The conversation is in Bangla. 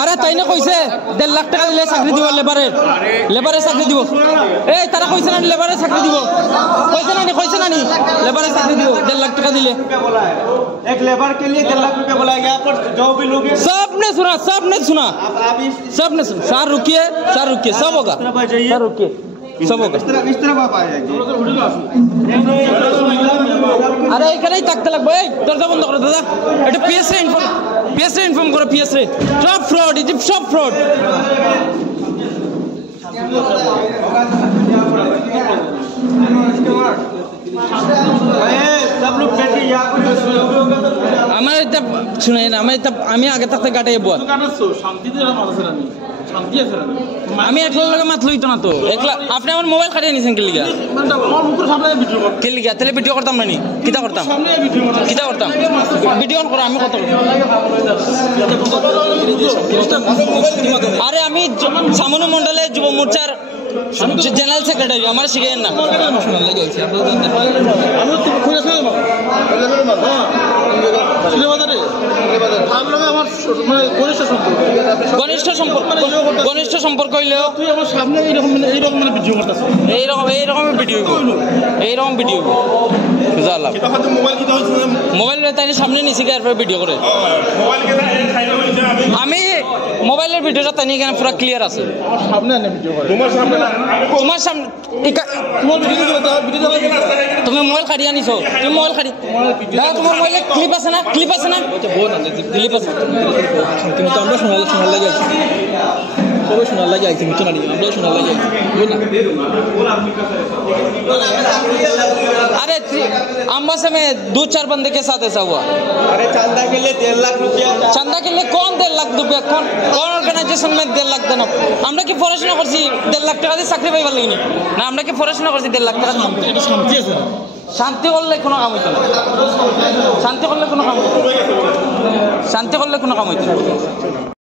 আরে তাই না কইছে 1.5 লাখ টাকা দিলে চাকরি দিব লেবারে চাকরি দিব। এই তারা কইছে না লেবারে চাকরি দিব, কইছে না নি লেবারে চাকরি দিব 1.5 लाख টাকা दिले। एक लेबर के लिए 1.5 लाख रुपया बोला गया पर जो भी लोग सबने सुना सबने सुना। सर रुकिए सब होगा, सर रुकिए सब होगा। इस तरह आप आ जाएंगे। আরে এখানেই থাকতে লাগবে। এই দরজা বন্ধ করো দাদা, এটা পিএস রে ইনফর্ম করো। পিএস রে সব ফ্রড, ইজিপ্ট সব ফ্রড। सब लोग बैठे यहाँ पर আমার এটা শুনে না, আমি আগে থাকতে গাটাই বল আমি একলা লাগে মাত লইতো না তো একলা। আপনি আমার মোবাইল কাটিয়ে নিছেন কেলিগা তাহলে ভিডিও করতাম না নি? কিতা করতাম ভিডিও অন করো, আমি কত। আরে আমি সামনু মন্ডলের যুব মোর্চার জেনারেল সেক্রেটারি, আমার শিখেন না। ঘনিষ্ঠ সম্পর্ক হইলেও তুই আমার সামনে এইরকম ভিডিও করতেছ, এইরকম ভিডিও মোবাইল তাই সামনে নিছি এরপরে ভিডিও করে। আমি মোবাইলের ভিডিওটা তাই এখানে পুরো ক্লিয়ার আছে। তোমার সামনে তুমি মোবাইল কাটিয়ে আনিছো, তোমার মোবাইলে ক্লিপ আছে না? ক্লিপ আছে আমরা শোনার লাগে সবাই শোনার লাগে আইছি, মিঠু মানি আমরা শোনার লাগে। अरे अम्बासे में 2-4 बंदे के साथ ऐसा हुआ। अरे चंदा के लिए 1.5 लाख रुपया, चंदा के लिए कौन 1.5 लाख रुपया, कौन ऑर्गेनाइजेशन में 1.5 लाख देना? আমরা কি পড়াশোনা করছি 1.5 লাখ টাকা দিয়ে চাকরি পাইবার লাগি না? আমরা কি পড়াশোনা করছি 1.5 লাখ টাকা? শান্তি আছে, শান্তি করলে কোনো কাম হইতো না, শান্তি করলে কোনো কাম হইতো না।